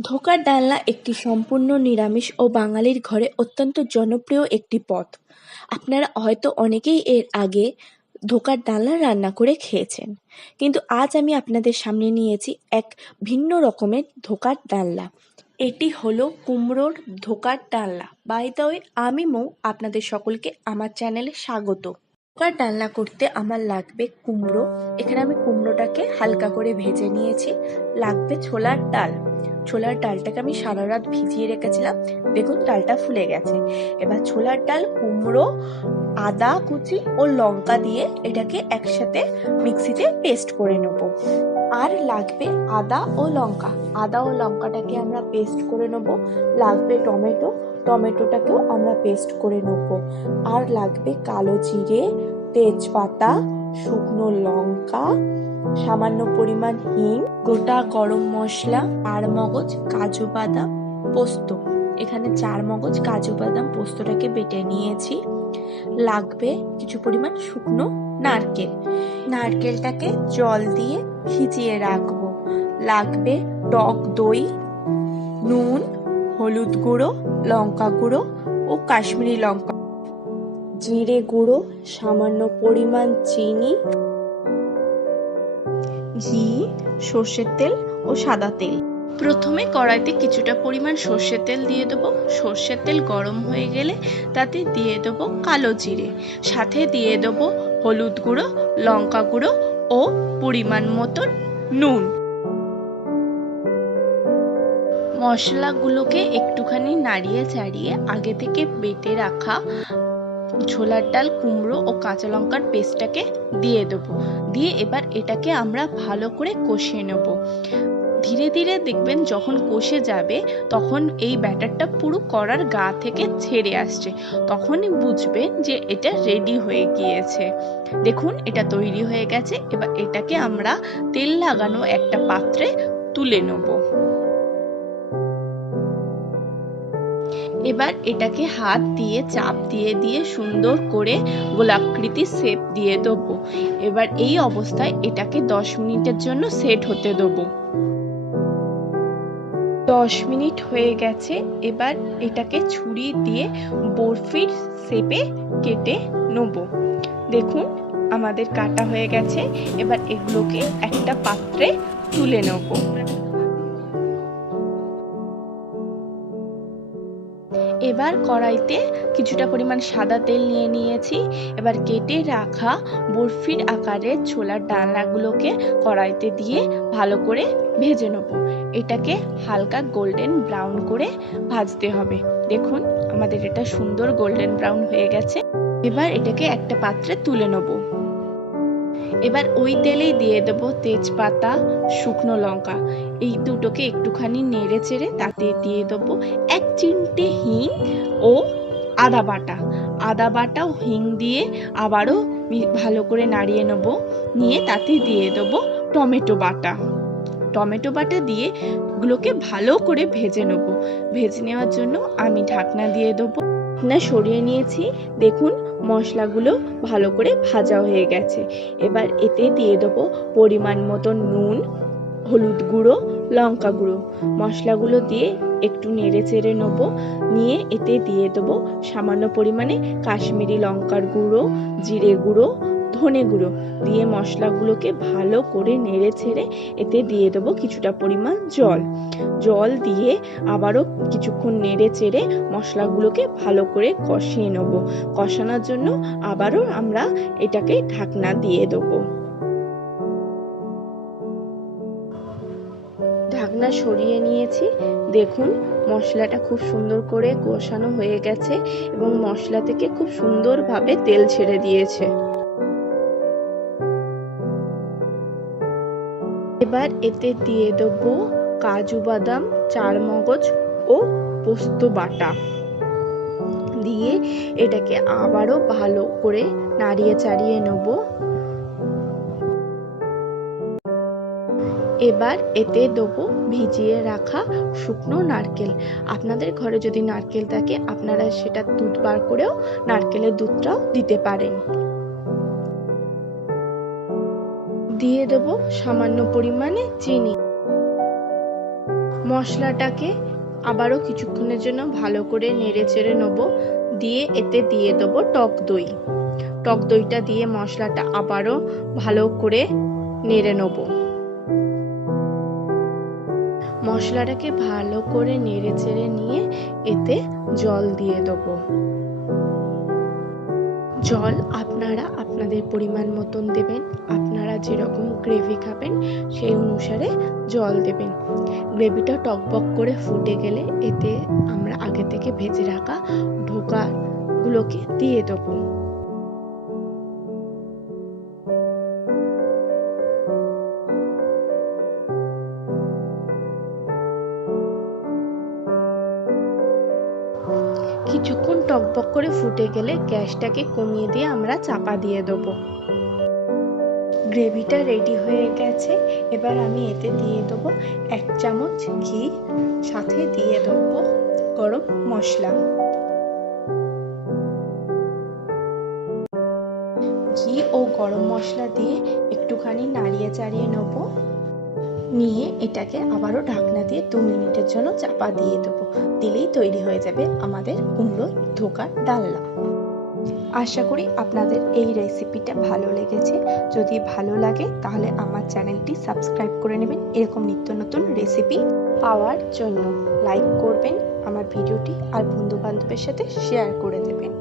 ধোকার ডালনা একটি সম্পূর্ণ নিরামিষ ও বাঙালির ঘরে অত্যন্ত জনপ্রিয় একটি পদ। আপনারা হয়তো অনেকেই এর আগে ধোকার ডালনা রান্না করে খেয়েছেন। কিন্তু আজ আমি আপনাদের সামনে নিয়েছি এক ভিন্ন রকমের ধোকার ডালনা। এটি হলো কুমড়োর ধোকার ডালনা। বাই দ্য আমি মৌ, আপনাদের সকলকে আমার চ্যানেলে স্বাগত। ধোকার ডালনা করতে আমার লাগবে কুমড়ো। এখানে আমি কুমড়োটাকে হালকা করে ভেজে নিয়েছি। লাগবে ছোলার ডাল। ছোলার ডালটাকে আমি সারা রাত ভিজিয়ে রেখেছিলাম। দেখুন, ডালটা ফুলে গেছে। এবার ছোলার ডাল, কুমড়ো, আদা, কুচি ও লঙ্কা দিয়ে এটাকে একসাথে মিক্সিতে পেস্ট করে নেব। আর লাগবে আদা ও লঙ্কা। আদা ও লঙ্কাটাকে আমরা পেস্ট করে নেব। লাগবে টমেটো। টমেটোটাকেও আমরা পেস্ট করে নেব। আর লাগবে কালো জিরে, তেজপাতা শুকনো লঙ্কা, সামান্য পরিমাণ হিং, গোটা গরম মশলা আর মগজ কাজু বাদাম পোস্ত। এখানে চার মগজ কাজু বাদাম পোস্তটাকে বেটে নিয়েছি। লাগবে কিছু পরিমাণ শুকনো নারকেল। নারকেলটাকে জল দিয়ে ভিজিয়ে রাখব। লাগবে টক দই, নুন, হলুদ গুঁড়ো, লঙ্কা গুঁড়ো ও কাশ্মীরি লঙ্কা। জিরে গুঁড়ো, সামান্য পরিমাণ চিনি, ঘি, সর্ষের তেল ও সাদা তেল। প্রথমে কড়াইতে কিছুটা পরিমাণ সর্ষের তেল দিয়ে দেবো। সর্ষের তেল গরম হয়ে গেলে তাতে দিয়ে দেবো কালো জিরে। সাথে দিয়ে দেবো হলুদ গুঁড়ো, লঙ্কা গুঁড়ো ও পরিমাণ মতন নুন। মশলাগুলোকে একটুখানি নাড়িয়ে চাড়িয়ে আগে থেকে বেটে রাখা ছোলার ডাল, কুমড়ো ও কাঁচা লঙ্কার পেস্টটাকে দিয়ে দেবো। দিয়ে এবার এটাকে আমরা ভালো করে কষিয়ে নেব। ধীরে ধীরে দেখবেন যখন কষে যাবে, তখন এই ব্যাটারটা পুরো করার গা থেকে ছেড়ে আসছে। তখনই বুঝবেন যে এটা রেডি হয়ে গিয়েছে। দেখুন, এটা তৈরি হয়ে গেছে। এবার এটাকে আমরা তেল লাগানো একটা পাত্রে তুলে নেব। এবার এটাকে হাত দিয়ে, চাপ দিয়ে দিয়ে সুন্দর করে গোলাকৃতি শেপ দিয়ে দেবো। এবার এই অবস্থায় এটাকে দশ মিনিটের জন্য সেট হতে দেবো। দশ মিনিট হয়ে গেছে, এবার এটাকে ছুরি দিয়ে বরফির শেপে কেটে নেব। দেখুন, আমাদের কাটা হয়ে গেছে, এবার এগুলোকে একটা পাত্রে তুলে নেব। এবার কড়াইতে কিছুটা পরিমাণ সাদা তেল নিয়ে নিয়েছি। এবার কেটে রাখা বরফির আকারের ছোলার ডালনাগুলোকে কড়াইতে দিয়ে ভালো করে ভেজে নেব। এটাকে হালকা গোল্ডেন ব্রাউন করে ভাজতে হবে। দেখুন, আমাদের এটা সুন্দর গোল্ডেন ব্রাউন হয়ে গেছে। এবার এটাকে একটা পাত্রে তুলে নেব। এবার ওই তেলেই দিয়ে দেব তেজপাতা, শুকনো লঙ্কা। এই দুটোকে একটুখানি নেড়ে চেড়ে তাতে দিয়ে দেবো এক চিমটে হিং ও আদা বাটা। আদা বাটা হিং দিয়ে আবারও ভালো করে নাড়িয়ে নেব। নিয়ে তাতে দিয়ে দেবো টমেটো বাটা। টমেটো বাটা দিয়ে গুলোকে ভালো করে ভেজে নেব। ভেজে নেওয়ার জন্য আমি ঢাকনা দিয়ে দেবো। ঢাকনা সরিয়ে নিয়েছি। দেখুন মশলাগুলো ভালো করে ভাজা হয়ে গেছে। এবার এতে দিয়ে দেবো পরিমাণ মতো নুন, হলুদ গুঁড়ো, লঙ্কা গুঁড়ো। মশলাগুলো দিয়ে একটু নেড়ে চেড়ে নেব। নিয়ে এতে দিয়ে দেবো সামান্য পরিমাণে কাশ্মীরি লঙ্কার গুঁড়ো, জিরে গুঁড়ো, ধনে গুঁড়ো। দিয়ে মশলাগুলোকে ভালো করে নেড়ে ছেড়ে এতে দিয়ে দেবো কিছুটা পরিমাণ জল। জল দিয়ে আবারও কিছুক্ষণ নেড়ে চেড়ে মশলাগুলোকে ভালো করে কষিয়ে নেব। কষানোর জন্য আবারও আমরা এটাকে ঢাকনা দিয়ে দেবো। ঢাকনা সরিয়ে নিয়েছি। দেখুন, মশলাটা খুব সুন্দর করে কষানো হয়ে গেছে এবং মশলা থেকে খুব সুন্দরভাবে তেল ছেড়ে দিয়েছে। এবার এতে দিয়ে দেবো কাজু বাদাম চার মগজ ও পোস্ত বাটা। দিয়ে এটাকে আবারও ভালো করে নাড়িয়ে চাড়িয়ে নেব। এবার এতে দেবো ভিজিয়ে রাখা শুকনো নারকেল। আপনাদের ঘরে যদি নারকেল থাকে, আপনারা সেটা দুধ বার করেও নারকেলের দুধটাও দিতে পারেন। দিয়ে দেবো সামান্য পরিমাণে চিনি। মশলাটাকে আবারও কিছুক্ষণের জন্য ভালো করে নেড়ে চেড়ে নেব। দিয়ে এতে দিয়ে দেবো টক দই। টক দইটা দিয়ে মশলাটা আবারও ভালো করে নেড়ে নেব। মশলাটাকে ভালো করে নেড়ে চেড়ে নিয়ে এতে জল দিয়ে দেবো। জল আপনারা আপনাদের পরিমাণ মতন দেবেন, আপনারা যেরকম গ্রেভি খাবেন সেই অনুসারে জল দেবেন। গ্রেভিটা টকবক করে ফুটে গেলে এতে আমরা আগে থেকে ভেজে রাখা ঢোকাগুলোকে দিয়ে দেবো। কিছুক্ষণ টকবক করে ফুটে গেলে গ্যাসটাকে কমিয়ে দিয়ে আমরা চাপা দিয়ে দেবো। গ্রেভিটা রেডি হয়ে গেছে, এবার আমি এতে দিয়ে দেবো এক চামচ ঘি, সাথে দিয়ে দেবো গরম মশলা। ঘি ও গরম মশলা দিয়ে একটুখানি নাড়িয়ে চাড়িয়ে নেব। নিয়ে এটাকে আবারও ঢাকনা দিয়ে দু মিনিটের জন্য চাপা দিয়ে দেবো। দিলেই তৈরি হয়ে যাবে আমাদের কুমড়োর ধোকার ডালনা। আশা করি আপনাদের এই রেসিপিটা ভালো লেগেছে। যদি ভালো লাগে তাহলে আমার চ্যানেলটি সাবস্ক্রাইব করে নেবেন। এরকম নিত্য নতুন রেসিপি পাওয়ার জন্য লাইক করবেন, আমার ভিডিওটি আর বন্ধু বান্ধবের সাথে শেয়ার করে দেবেন।